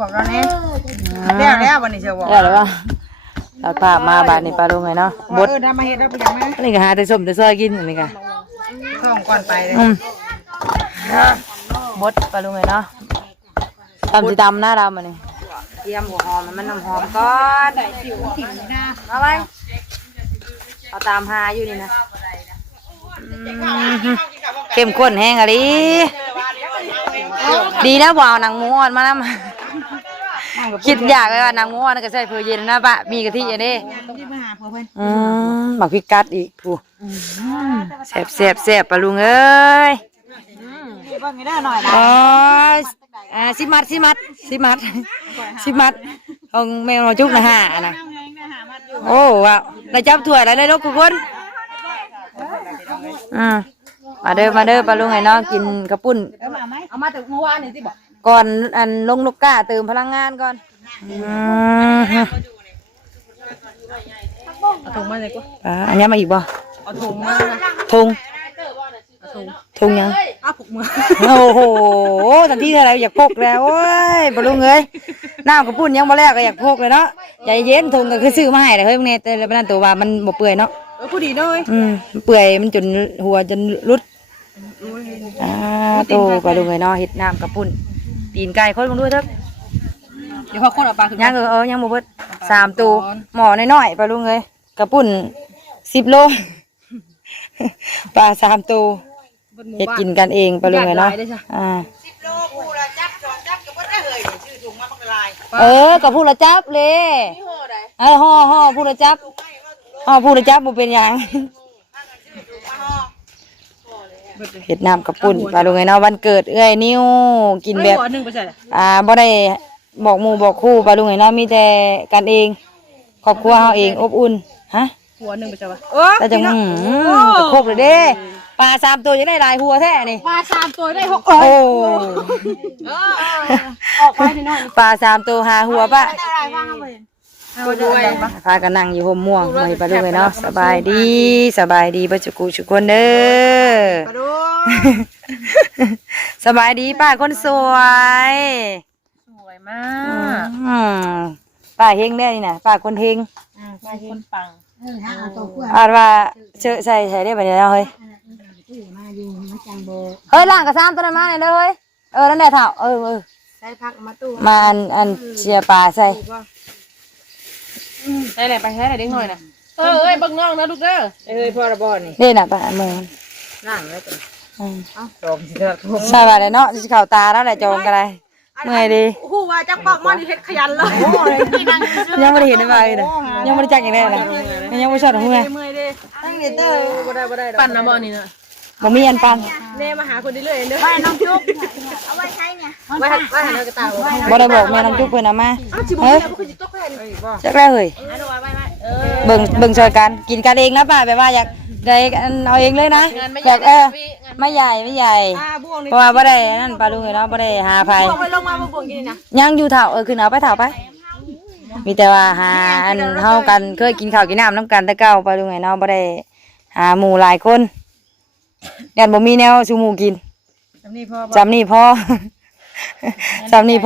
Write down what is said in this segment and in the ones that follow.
บอกเราเนี่ยแล้ววันนี้จะบอกแล้วว่าเราพามาบ้านนี่ปลาลุงไงเนาะบดทำมาเห็ดเราไปยังไงนี่ก็หาแต่ส้มแต่ซอยกินอันนี้ก็ท้องก่อนไปเลยบดปลาลุงไงเนาะตำสีดำหน้าดำอันนี้เตรียมหัวหอมมันน้ำหอมก่อนได้สิวถิ่นนะเอาไว้เอาตามหาอยู่นี่นะเข้มข้นแห้งอะไรดีนะบ่าวหนังหมูอ่อนมาแล้วคิดอยากเลยว่าหนังหมูอ่อนก็ใส่เผือกเย็นนะปะมีกะทิอันนี้หมักพริกกัดอีกผู้แซ่บปลาลุงเอ้ยสิมัดของแมวจุกนะฮะนะโอ้ว้าวได้จับถ้วยอะไรเลยลูกทุกคนมาเด้อปลาลุงไงเนาะกินกระปุ้นเอามาแต่เมื่อวานนี่สิบอกก่อนอันลงนกกาเติมพลังงานก่อนเอาถุงมาเลยกูอันนี้มาอีกบ่เอาถุงมาถุงยังอ้าวผูกมือโอ้โหทันทีอะไรอยากพกแล้วโอ้ยปลาลุงเอ้ยน้ำกระปุ้นยังมาแล้วก็อยากพกเลยเนาะใจเย็นถุงก็คือซื้อมาให้เลยเฮ้ยมึงเนี่ยแต่เป็นนั่นตัวว่ามันบ่เปื่อยเนาะผู้ดีด้วยเปื่อยมันจนหัวจนรุดโตปลาลุงเอ้ยเนาะเห็ดน้ำกระปุ้นตีนไก่คนมึงด้วยเถอะเดี๋ยวพอคนเอาปลาขึ้นยังยังบ่เบิด3ตัวหมอน้อยๆปลาลุงเอ้ยกระปุ้น10 โลปลา3 ตัวเฮ็ดกินกันเองปลาลุงเอ้ยเนาะ10 โลผู้ละจับก็บ่ได้เลยชื่อถุงมาบักลายกับผู้ละจับเลยห่อผู้ละจับผู้ละจับบ่เป็นหยังเฮ็ดน้ำกระปุ้นปลาลุงเอ้ยเนาะวันเกิดเอ้ยนิ้วกินแบบบ่ได้บอกหมู่บอกคู่ปลาลุงเอ้ยเนาะมีแต่กันเองครอบครัวเฮาเองอบอุ่นฮะหัวนึงไปจ้ะวะแต่จังจะครบเลยเด้ปลา3 ตัวยังได้หลายหัวแท้นี่ปลา3 ตัวได้6โอ้ออกไปหน่อยปลา3 ตัว5 หัวป่ะพากันนั่งอยู่ห่มม่วงมาปลาลุงเอ้ยเนาะสบายดีบ่จุกุทุกคนเด้อสบายดีป้าคนสวยมากป้าเฮงได้นี่นะป้าคนเฮงป้าคนปังว่าเชอะใส่ได้แบบนี้แล้วเฮ้ยล่างกระซ้ำตัวนั้นมาเลยเลยนั่นแหละเถ่าใส่ผักมาตู้มาอันเชียปลาใส่ไหนไปใช้ไหนเด็กหน่อยนะบังน้องนะลูกเด้อพ่อระบอนี่เด่นอ่ะป้ามือล่างแล้วจ้ะจมสิเถอะใช่ป่ะเลยเนาะจะเข่าตาแล้วแหละจมกันเลยเมื่อยดีหูว่าจักปอกมันเฮ็ดขยันเลยยังไม่ได้เห็นได้ไปเลยยังไม่ได้จักอย่างแน่เลยยังไม่ชอบเมื่อยตั้งเนเตอร์บ่ได้ปั่นนะบ่นี่เนาะบ่มีอันปั่นแม่มาหาคนเรื่อยๆเด้อไว้น้องจุ๊บเอาไว้ใช้เนี่ยไว้หาน้องกระต่ายบ่ได้บอกแม่น้องจุ๊บเพิ่นเอามาเฮ้ยจักแล้วเฮ้ยเบิ่งช่วยกันกินกันเองนะป้าแบบว่าอยากได้เอาเองเลยนะอยากไม่ใหญ่เพราะว่าบ่ได้นั่นปลาลุงเนาะบ่ได้หาไผยังอยู่เถาขึ้นเอาไปเถาไปมีแต่ว่าหาอันเฮากันเคยกินข้าวกินน้ำน้ำกันแต่เก่าปลาลุงเนาะบ่ได้หาหมู่หลายคนยันบ่มีแนวชูหมู่กินจำนี่พ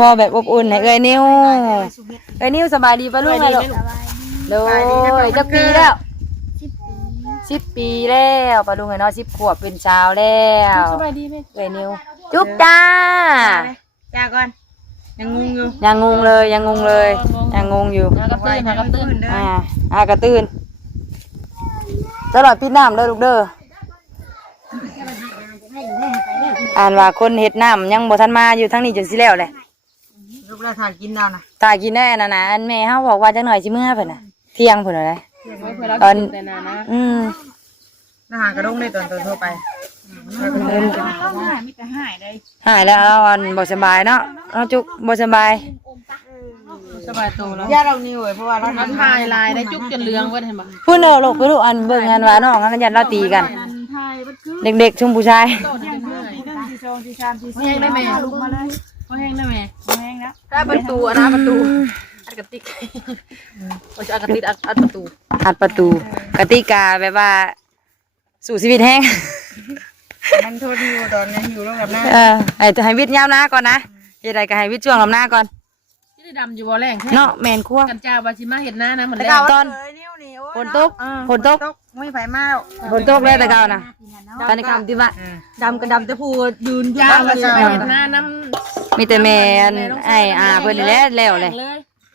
อแบบอบอุ่นให้เอ้ยนิ้วสบายดีปะลุงลูกโดยจักปีแล้ว10 ปีแล้วปลาลุงเนาะ10 ขวบเป็นสาวแล้วสบายดีไหมเอ้ยนิ้วจุ๊บจ้าก่อนยังงงอยู่ยังงงเลยยังงงอยู่กระตื้นตลอดพี่น้ำเด้อลูกเด้ออ่านว่าคนเฮ็ดน้ำยังบ่ทันมาอยู่ทั้งนี้จนสิแล้วแหละลูกได้ถ่ายกินแล้วนะถ่ายกินได้น่ะนะอันแม่เฮาบอกว่าจังหน่อยสิมื้อเพิ่นน่ะเที่ยงเพิ่นน่ะตอนหากระด้งได้ตอนทั่วไปหายแล้วอันบ่สบายเนาะเอาจุกบ่สบายตัวแล้วย่าเรานี่เว้ยเพราะว่าเราทายลายได้จุกจนเหลืองเว้ยเห็นบ่พูดลูกไปลูกอันเบิ่งงานว่าน้องกันยันเราตีกันเด็กๆชุมผู้ชายแห้งได้แม่ลุกมาเลยแห้งได้แม่แห้งแล้วได้ประตูอัดกระติกอัดประตูกติกาแบบว่าสู่ชีวิตแห้งมันโทษอยู่ตอนนี้อยู่ร่วมกับหน้าให้วิทย์ยาวหน้าก่อนนะเฮ็ดอะไรก็ให้วิทย์ช่วงลำหน้าก่อน ที่ดำอยู่บ่แรงแท้ เนาะแมนคั่ว กันจ้าว่าสิมาเห็นหน้านะมัน แต่ แล้ เก่าว ตอน ฝนตกไม่ไผมาแล้ว ฝนตกเลยแต่เก่านะตอนนี้กำที่ว่า ดำกับดำแต่ผู้ยืนอยู่ จ้า บ้าน ว่า เล สิ ย มาเห็นหน้าน้ มีแต่แมนไอ้อาเพิ่นนี่แหละแล้วเลย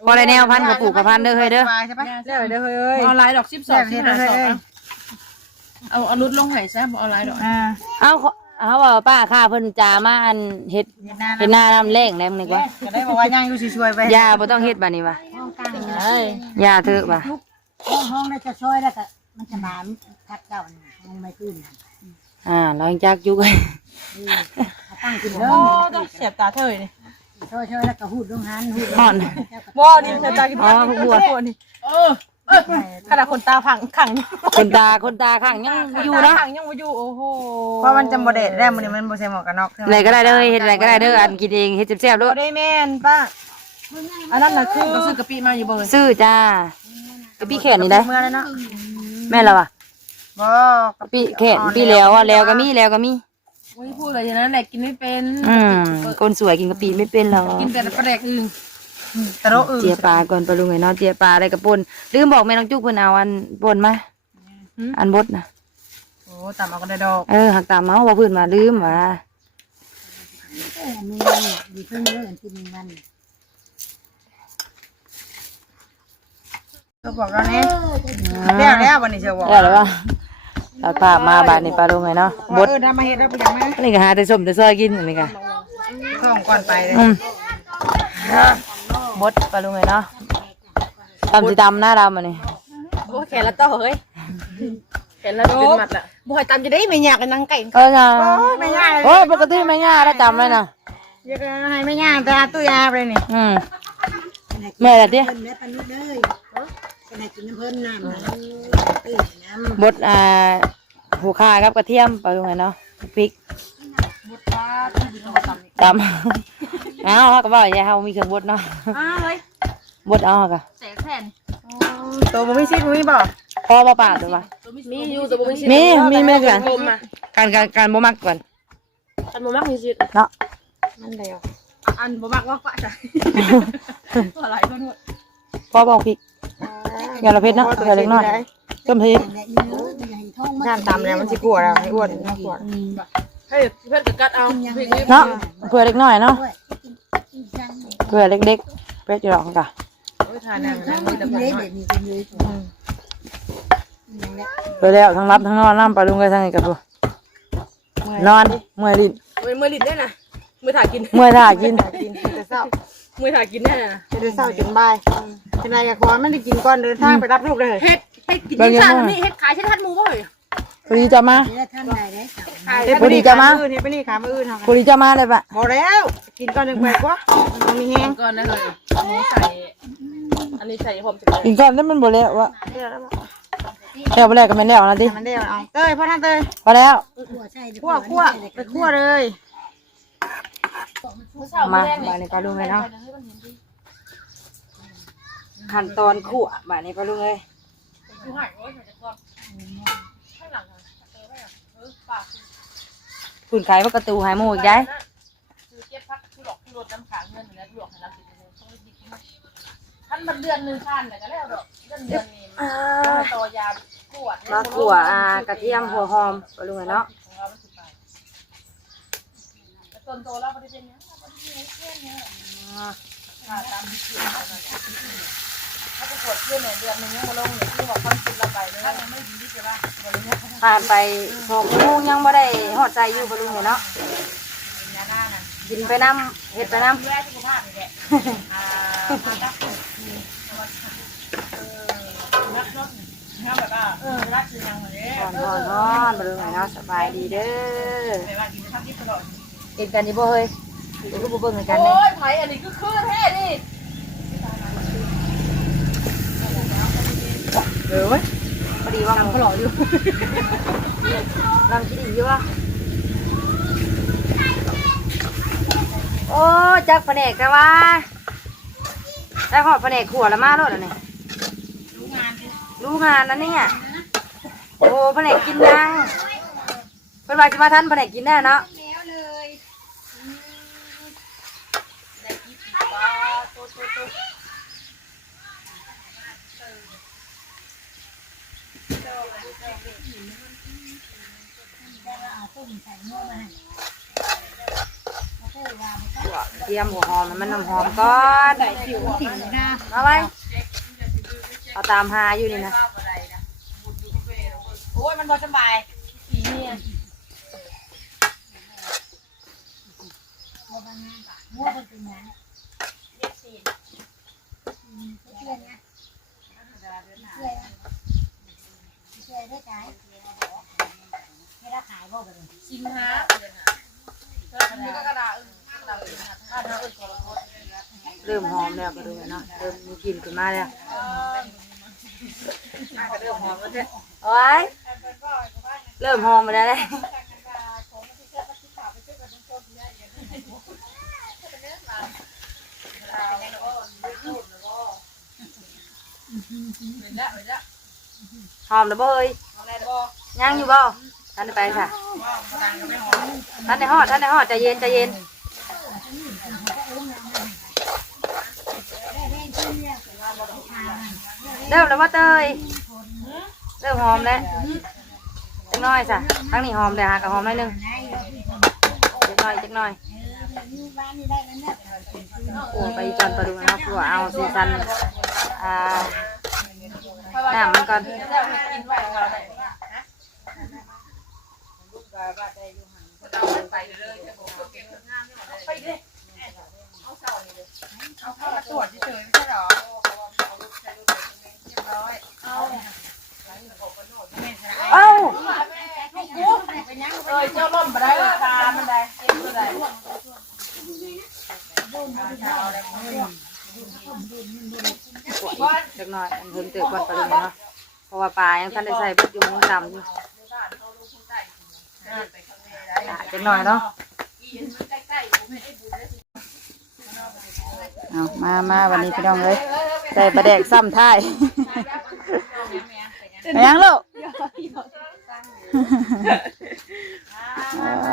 พอได้แนวพันกับปลูกกับพันเด้อเฮ้ยเด้อ ใช่ปะ แล้วเด้อเฮ้ย ำออนไลน์ดอก12 15เอานุดลงให้ซะบ่ออนไลน์ดอก เอาเขาบอกป้าข้าเพิ่นจามาอันเฮ็ดหน้าน้ำแรงแล้วนี่กว่า ก็ได้บอกว่าย่างอยู่ช่วยๆไป ยาบ่ต้องเฮ็ดบัดนี้ว่ะยาเถอะว่ะ ห้องได้จะช่วยแล้วก็มันจะมาทักเจ้าห้องไม่ขึ้น หลังจากยุก ตั้งขึ้น โอ้ เริ่ม ต้องเสียบตาเธอนี่ ช่วยแล้วก็หูดลงหันหูด ห่อน บ่นี่เสียบตากินพวกนี่ขนาดคนตาพังขัง คนตาข้างยังอยู่เนาะ ขังยังบ่อยู่โอ้โห เพราะมันจำบ่ได้แล้วมื้อนี้มันบ่ใส่หมวกกันน็อกใช่ไหม อะไรก็ได้เด้อเฮ็ดอะไรก็ได้เด้ออันกินเองเฮ็ดแซ่บๆเด้อ ได้แม่นป้าอันนั้นน่ะคือ ซื้อกะปิมาอยู่บ่เอ้ย ซื้อจ้ากะปิแขนนี่ได้ เมื่อแล้วเนาะ แม่นแล้วว่ะ บ่ กะปิแขนปีแล้วอ่ะแล้วก็มี โอ้ยพูดอะไรอย่างนั้นแหละกินไม่เป็น คนสวยกินกะปิไม่เป็นหรอก กินแต่ปลาแดกอึ่ง ตะโรอื่น เจียปลาก่อนปลาลุงไงเนาะเจียปลาอะไรกระป่นลืมบอกแม่น้องจุ๊กเพิ่นเอาอันป่นมาอันบดนะ โอ้ตำเอาก็ได้ดอก หักตามเมาว่าเพิ่นมาลืมว่า มีมันอยู่เพิ่งเริ่มกินมัน ก็บอกแล้วนี่แล้ววันนี้จะบอก แล้วว่าตัดภาพมาบาดนี้ปลาลุงไงเนาะบด ทำมาเฮ็ดแล้วไปยังมา อันนี้ก็หาแต่ส้มแต่ซอยกินอันนี้ก็ ท้องก่อนไปเลย บดปลาลุงไงเนาะตำสิตำหน้าดำอันนี้ โอ้แขนละต่อเฮ้ย เห็นแล้วเป็นหมัดละ บ่ให้ตามจะได้ไม่อยากกันนั่งไก่ งา ไม่ง่าย โอ้ยปกติไม่ง่ายได้จำไว้นะ ยังให้ไม่ง่ายแต่ตู้ยาไปนี่ แม่ละติ เพิ่นและปนุษย์เลยขณะกินน้ำเพิ่นน้ำตื่นน้ำ บดหูข่ากับกระเทียมปลาลุงไงเนาะพริกตำเอาก็บอกอย่าเฮามีเครื่องบดเนาะ เฮ้ย บดเอาค่ะ แสกแผ่น ตัวบ่มีซิดบ่มีบ่ พอบ่ปาดหรือวะ มีอยู่แต่บ่มีสิ มีแม่กัน ลมอ่ะ การบ่มักก่อน อันบ่มักมีสิ เนาะ อันบ่มักว่าปะจ้ะหลายคนหมด พอบอกพริกอย่าละเผ็ดเนาะอย่าเล็กน้อยต้มพริก และเนื้อมันจะให้ท้องมัน ย่านตำแล้วมันสิกลัวแล้วให้อ้วนน่ากลัว ให้เพื่อนกัดเอาพริกนี่ เนาะเพื่อเล็กน้อยเนาะ ด้วยกินจัง เพื่อเล็กๆเป็ดอยู่หรอกค่ะ โอ้ยทานนั่งนั่งมีแต่ กิน คน เล็ก มา แบบนี้กินเลยอย่างนี้ เพื่อแล้วทั้งรับทั้งนอนน้ำปลาลุงไปทางนี้กับตัวนอนเมื่อยลิ้น มือลิ้นได้น่ะมือถ่ากิน เมื่อยท่ากิน กินแต่เช้า มือถ่ากินแน่น่ะ จะได้เช้าจนบ่ายจะนายกับควานมันได้กินก่อนเดินทางไปรับลูกเลย เฮ็ดกินที่ชาตินี่เฮ็ดขายใช้ทัดหมูบ่เฮ้ย พอดีจะมา แล้วท่านใดได้สาว เฮ็ดไปนี่ขามื้อเฮ็ดไปนี่ขามื้อทาง พอดีจะมาเลยปะ บ่แล้วกินก่อนจังไปกว่ามันมีแฮง ก่อนนะเฮ้ยหมูใส่อันนี้ใส่ผมจะ กินก่อนแล้วมันบ่แล้ววะแล้วบ่แล้วก็แม่นแล้วนะติ มันได้เอาเต้ยพ่อท่านเต้ย พอแล้ว ขัวใช่ คั่วไปคั่วเลย มาบ้านนี้ปลาลุงเลยเนาะขั้นตอนคั่วบ้านนี้ปลาลุงเลยขุนขายพวกกระตูหายหมูอีกได้ คือเก็บพักคือหลอกคือรถน้ำขังเงินแล้วหลอกให้เราติดท่านมันเดือนนึงท่านก็แล้วดอกเดือนนี้ต่อยาขวด มาขั่วกระเทียมหัวหอมปลาลุงเลยเนาะ ต้นโตแล้วมันจะเป็นยังไงมันจะเป็นเพื่อนเนี่ยตามที่เขียนถ้าจะปวดเพื่อนเนี่ยเดือนนึงยังมาลงเนี่ยที่บอกความคิดเราไปเลยถ้ายังไม่ดีที่จะว่าบริเวณ ผ่านไป6 โมงยังบ่ได้ฮอดใจอยู่ปลาลุงเลยเนาะกินไปน้ำเฮ็ดไปน้ำ ดูแลสุขภาพนี่แหละรักรถเนี่ยแบบว่ารักคือยังเหมือนเดิม นอนปลาลุงเลยเนาะสบายดีเด้อ แต่ว่ากินทำที่ตลอด กินกันดีบ่เฮ้ยดูก็บ่เบิ่งกัน โอ้ เลย ยไผ่อันนี้ก็คือแท้นี่ พอดีว่าเขาหล่ออยู่ลำคิดดีอยู่วะโอ้จักแผนกแต่ว่าได้หอดแผนกขัวละมาโลดอันนี้รู้งานนะเนี่ยโอ้แผนกกินยังเพิ่นว่าสิมาทันแผนกกินแน่เนาะ เตรียมหัวหอมมันน้ำหอมก่อนมาไว้เอาตามหาอยู่นี่นะ โอ้ยมันบ่สบายอีเนี่ยชิมฮะเริ่มหอมแล้วก็ดูเนาะเริ่มมีกลิ่นขึ้นมาแล้วโอ้ยเริ่มหอมมาแล้วเลยหอมแล้วบ่เอ้ยย่างอยู่บ่ท่านไปค่ะท่านในหอดใจเย็นใจเย็นเริ่มแล้วว่าเตยเริ่มหอมแล้วจักหน่อยสะทั้งนี้หอมเลยฮะกับหอมหน่อยนึงจักหน่อยโอ้ไปจอนปลาดุกนะตัวเอาซีซันน้ำมันก่อนเอ้าเจ้าล่มไปได้ตามันได้เก็บได้จักหน่อยอันเพิ่มเติมก่อนปลาดุกเนาะเพราะว่าปลายังท่านได้ใส่ปุ๊บอยู่มุ้งดำอยู่จักหน่อยเนาะเอามาวันนี้พี่น้องเลยใส่ปลาแดกซ้ำท้ายยังลูก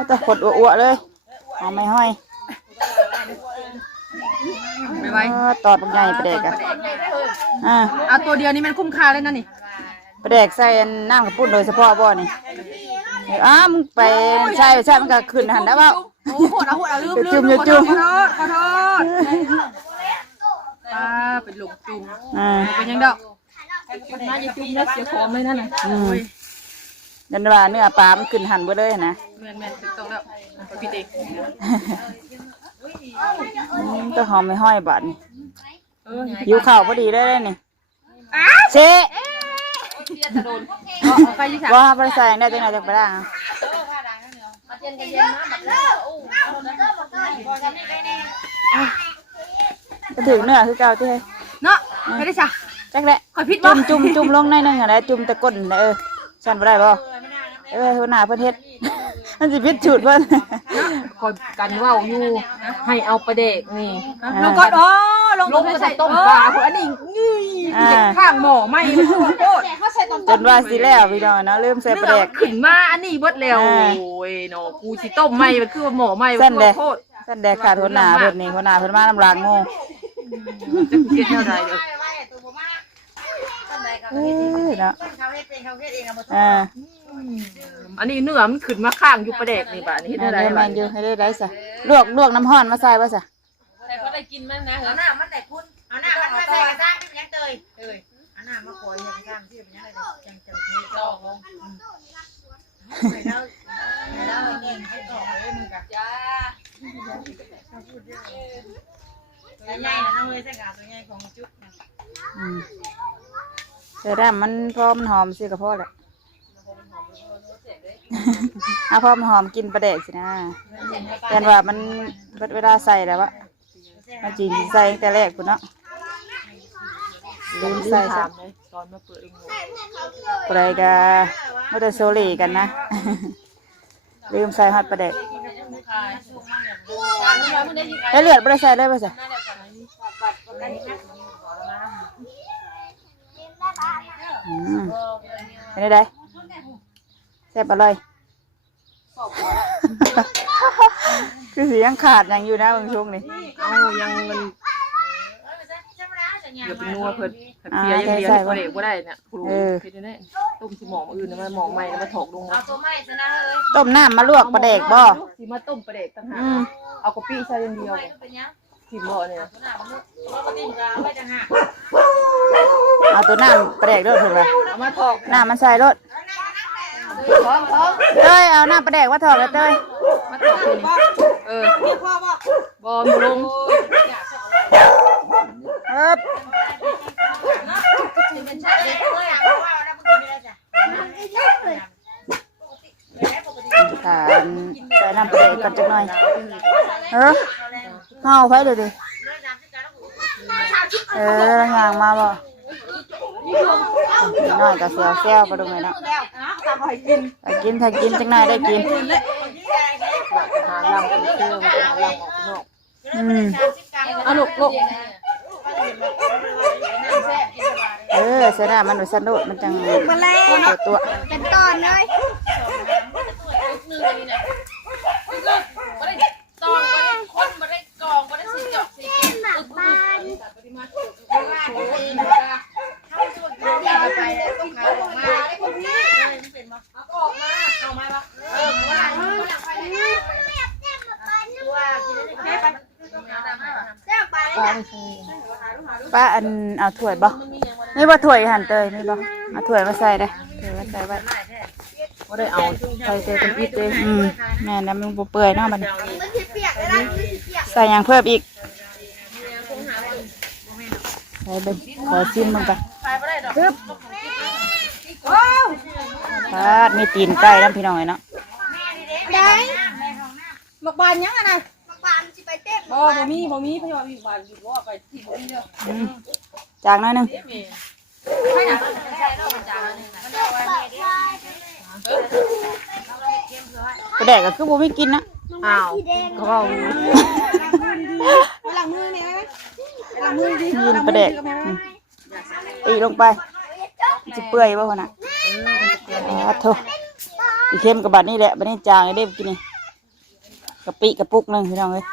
ตะขดอ้วเลยเอาไม่ห้อยตอดปักใหญ่ปลาแดกอ่ะเอาตัวเดียวนี่มันคุ้มค่าเลยนะนี่ปลาแดกใส่น้ำกับปุ้นโดยเฉพาะบ่อนี่มึงไปใช่มันก็ขึ้นหันได้เปล่าโอ้โหเอาลืมขอโทษเป็นหลงจุ่มเป็นยังดอกน่าจะจุ่มแล้วเสียของเลยนั่นน่ะดันว่าเนื้อปลามันขึ้นหันไปเลยนะแม่นตรงแล้วพี่เด็กก็หอมไม่ห้อยบาดนี่หิวข้าวพอดีได้เลยนี่เชะว่าปลาใส่ได้จังไหนจังไปได้ก็ถึงเนื้อคือเก่าที่เนาะไม่ได้จ้ะจักแหละจุ่มลงในนึงอะไรจุ่มตะก้นฉันไม่ได้บ่หัวหน้าเพิ่นเฮ็ดมันสิพิษจุดเพิ่นคอยกันว่าอยู่ให้เอาปลาเด็กนี่ลงก่อนลงใส่ต้มปลาอันนี้ข้างหม้อไหม้โคตรจนว่าสิแล้วพี่น้องเนาะลืมใส่ปลาแดกขึ้นมาอันนี้เบิดแล้วโอ้ยเนาะกูสิต้มไหม้มันคือว่าหม้อไหม้โคตรสั่นแดกขาดหัวหน้าเพิ่นนี่หัวหน้าเพิ่นมาลำลางโง่จะเฮ็ดเท่าใดเด้อเนาะอันนี้เนื้อมันขึ้นมาข้างอยู่ปลาแดกนี่ป่ะนี่เฮ็ดได้แม่นอยู่ให้ได้ซะลวกน้ำร้อนมาใส่บ่ซะแต่พอได้กินมันนะเอาหน้ามันได้พุ่นเอาหน้ามันมาใส่กระซ้ำที่มันยังเตยเอาหน้ามาคอยกระซ้ำที่มันยังอะไรจังมีจอกลงแล้วเงี้ยให้ต่อเลยมึงกับจ้าตัวใหญ่นะน้องเลยใส่กาตัวใหญ่ของจุ๊บใส่ได้มันพอมันหอมสิกับพ่อแหละพอมันหอมกินปลาแดกสินะแต่ว่ามันเวลาใส่แล้ววะมันจริงใส่แต่แรกคุณเนาะลืมใส่ซะตอนมาเปิดอะไรกันไม่ได้โซลีกันนะลืมใส่ฮอตปลาแดกเลือดไม่ได้ใส่เลยป่ะจ๊ะเป็นไงแซ่บอะไรคือสียังขาดยังอยู่นะบางช่วงนี้เอายังมัน เดี๋ยวเป็นนัวเพิ่นเสียอย่างเดียวบ่ได้บ่ได้เนี่ยครูเฮ็ดได้ต้มสิหมองอื่นมาหมองใหม่แล้วมาถอกลง เอาตัวใหม่ซะนะเฮ้ย ต้มน้ำมาลวกปลาแดกบ่ สิมาต้มปลาแดกต่างหากเอากะปิใส่อย่างเดียว ไม่เป็นยัง สิบ่เนี่ย ตัวหน้ามันเราก็ดิ้นกันไม่จังหะ เอาตัวน้ำปลาแดกด้วยเพิ่นว่า เอามาถอก น้ำมันใส่รถ พร้อม เต้ยเอาน้ำปลาแดกมาถอดเลยเต้ย มาถอกตัวนี้บ่บ่ลง เป็นชาติเลยเพราะว่าเราไม่ได้จ้ะ ค่ะใส่น้ำปลาแดกกันจักหน่อยเฮาไผเดี๋ยวดิย่างมาบ่น้อยก็แซวๆบ่ดูแม่เนาะกินถ้ากินจักหน่อยได้กิน หาลำกันเชื่อมาหาลำออกนอก เอาลูก เสร็จแล้วมันไว้สั่นโดดมันจังตัว เป็นตอนเลย ตองมาได้คนมาได้กองมาได้สีจอกสีเก็บหมักบานไปแล้วต้องขายออกมาได้คนนี้เป็นมาเอาออกมาเอามาปะว่าหลังไปเลยว่ากินได้ไปป้าอันเอาถ้วยบ่นี่บ่ถ้วยหั่นเตยนี่บ่เอาถ้วยมาใส่ได้ถ้วยมาใส่ไว้ บ่ได้เอาใส่แต่เป็นอิฐเด้ แม่นำมันบ่เปื่อยเนาะบัดนี้ใส่หยังเพิ่มอีกใส่เบิ่งขอชิมมันก่อนปึ๊บมีตีนไก่นํพี่น้องเอ้ยเนาะ หมกบานยังไงนะ บ่มีพยาบาลอยู่บ้านอยู่บ่ไปที่บ่มีเด้อ จางหน่อยหนึงกระแดกก็คือบ่มีกินนะ อ้าวก็เว้า หลังมือเนี่ยหลังมือดิ ยินกระแดกตีลงไปสิเปื่อยบ่พุ่นน่ะโธ่อีเข้มกับบัดนี้แหละบัดนี้จางให้ได้กินนี่กะปิกระปุกนึงพี่น้องเอ้ย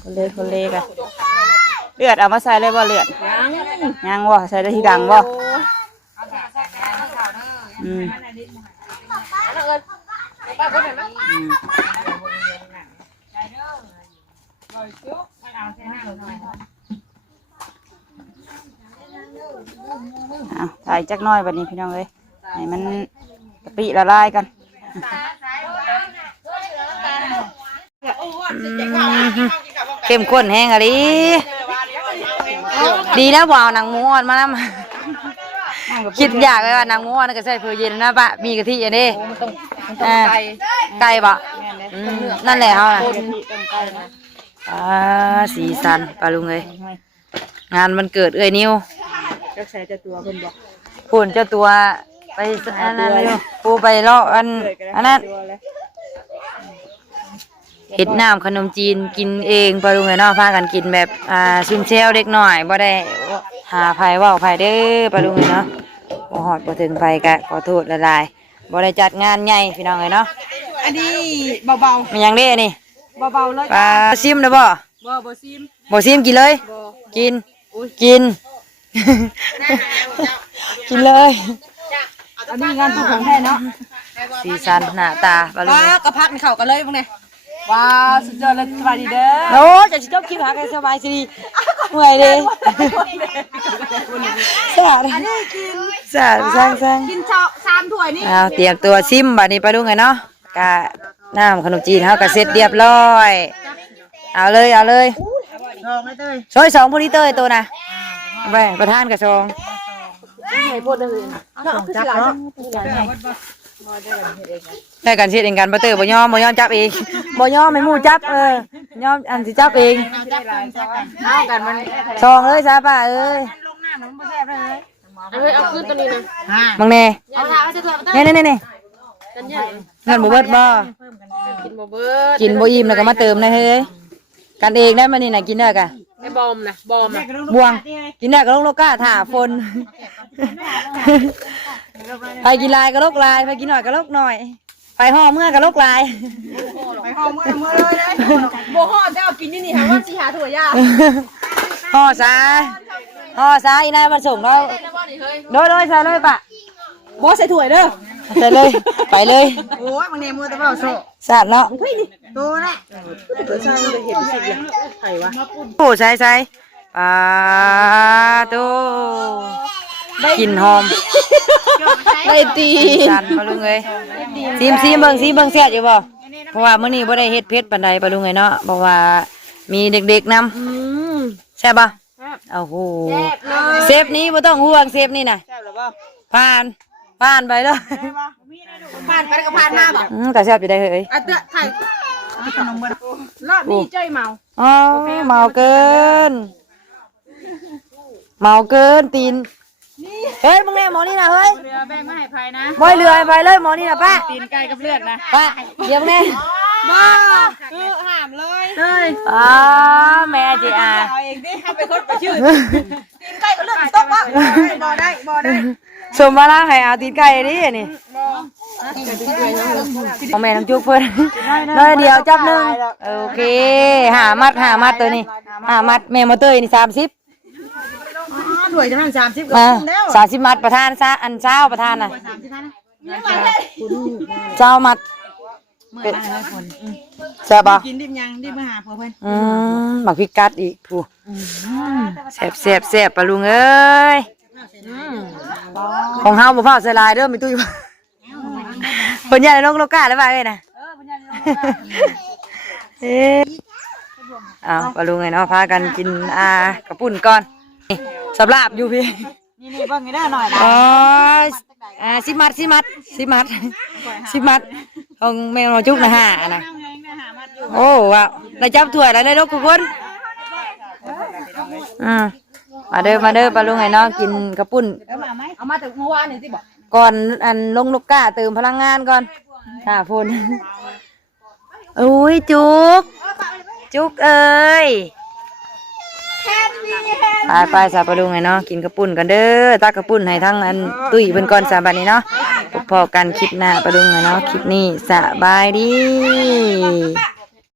ไปเลยคนเลกันเลือดเอามาใส่เลยบ่เลือดยังบ่ใส่ได้ที่ดังบ่ถ่ายจักหน่อยบัดนี้พี่น้องเอ้ยให้มันกะปิละลายกันเข้มข้นแห้งอะดิดีนะบ่เอาหนังหมูอ่อนมานะคิดอยากเลยว่าหนังหมูอ่อนก็ใส่เผือเย็นนะปะมีกะทิอันนี้ไก่บะนั่นแหละเขาน่ะสีสันปลาลุงเลยงานมันเกิดเอ้ยนิ้ว ก็ใส่แต่ตัวเพิ่นบ่ ปุ่นเจ้าตัวไปอันนั้นอยู่ปูไปเลาะอันนั้นเฮ็ดน้ำขนมจีนกินเองปลาลุงเลยเนาะพากันกินแบบซุนเชลเด็กหน่อยบ่ได้หาไผเว้าไผเด้อปลาลุงเลยเนาะบ่ฮอดบ่ถึงไผก็ขอโทษหลายๆบ่ได้จัดงานใหญ่พี่น้องเลยเนาะ อันนี้เบา มันยังเด้นี่ ๆเบาๆเลย ปลาซิมเด้อบ่ บ่ซิม บ่ซิมกินเลยกินกิน กินเลย อันนี้งานถูกของแท้เนาะ สีสันหน้าตาปลาลุง ว้ากระพักนี่เข้ากันเลยพวกนี้ว้าสุดยอดเลยสวัสดีเด้อ โอ้จะสิจบคลิปหากันสบายสิเมื่อยเด้สาดสาดสร้าง กินเช้า3ถ้วยนี่ เอาเตรียมตัวซิมบัดนี้ปลาลุงไงเนาะกะน้ำขนมจีนเฮาก็เสร็จเรียบร้อยเอาเลยซอย2ผู้นี้เต้ยตัวน่ะไปประธานกับซองได้กันเฮ็ดเองกันบ่เตอบ่ยอมจับเองบ่ยอมให้หมู่จับยอมอันสิจับเองเอากันมันซองเอ้ยซาป้าเอ้ย เอาขึ้นตัวนี้นะ บังแน่ เอาละเอาจะตัว นี่เงินบ่เบิดบ่ กินบ่เบิด กินบ่อิ่มแล้วก็มาเติมได้เฮ้ยกันเองได้มื้อนี้น่ะกินได้กะ ไอ้บอมนะบอม บวงกินได้ก็ลงโลก้าถ่าฝนไปกินลายก็ลกลายไปกินหน่อยก็ลกหน่อย ไปห่อเมื่อกับลูกลาย ไปห้องมือเลยเลย บ่ฮอดจะเอากินนี่หาว่าสิหาถั่วยา ห่อซาอีนายมาส่งเราโดยใส่เลยปะ บ่ใส่ถั่วยเด้อ ใส่เลยไปเลย โอ้ยบางทีมือตะเบาโซ่ สาดเนาะ ตัวน่ะ โอ้ใส่ปลาตูกลิ่นหอม ได้ตี สันปลาลุงเอ้ยซีมเบิ่งแซ่บอยู่บ่เพราะว่ามื้อนี้บ่ได้เฮ็ดเผ็ดปานใดปลาลุงเอ้ยเนาะเพราะว่ามีเด็กๆนำแซ่บบ่โอ้โหเซฟนี้บ่ต้องห่วงเซฟนี่น่ะผ่านไปเลย ผ่านไปก็ผ่านมาบ่ ก็แซ่บอยู่ได้เฮ้ย อ่ะเตะถ่ายรอบนี้จ้อยเมา อ๋อเมาเกินตีนเฮ้ยมึงแน่หมอนี่นะเฮ้ย เรือแบ่งมาให้ไผนะ บ่อยเรือไปเลยหมอนี่นะป้า ตีนไก่กับเลือดนะ ป้าเดี๋ยวมึงแน่ บ้าคือห้ามเลยเลย อ๋อแม่จีอา เอาเองดิถ้าไปคนไปชื่อตีนไก่กับเลือดตกบ่บ่ได้ สมมาละให้เอาตีนไก่ดินี่เอาแม่น้ำจุกเพิ่นน้อยเดียวจับหนึ่งโอเคหามัดตัวนี้หามัดแม่มาเตยนี่30 ถ้วยจะนั่ง30ก็ มา แล้ว 30มัดประธานซะอันเช้าประธานน่ะ 30นะ เจ้ามัดแซ่บบ่ กินดิบยังดิบมาหาพ่อเพิ่น หมักพริกกัดอีกผู้แซ่บปลาลุงเอ้ยของเฮาบ่พอใส่ลายเด้อมีตุ้ยเพิ่นย่านลงโลกาแล้วว่าเอ้ยน่ะเอาปลาลุงไอ้เนาะพากันกินกระปุ่นก่อนสำหรับอยู่พี่ นี่เบิ่งให้ได้หน่อยนะ อ๋อสิมัดของแมวจุกนะฮะนะโอ้ว้าวได้จับถ้วยแล้วได้ลูกทุกคนมาเด้อปลาลุงไอ้น้องกินกระปุ่น เอามาจากเมื่อวานนี่สิบ่ ก่อนอันลงลูกก้าเติมพลังงานก่อนค่ะพนอุ้ยจุกเอ้ยไปสาปลาลุงไงเนาะกินกระปุ่นกันเด้อตักกระปุ่นให้ทั้งอันตุ้ยเป็นก่อนสาบันนี้เนาะพอกันคลิปหน้าปลาลุงไงเนาะคลิปนี้สบายดี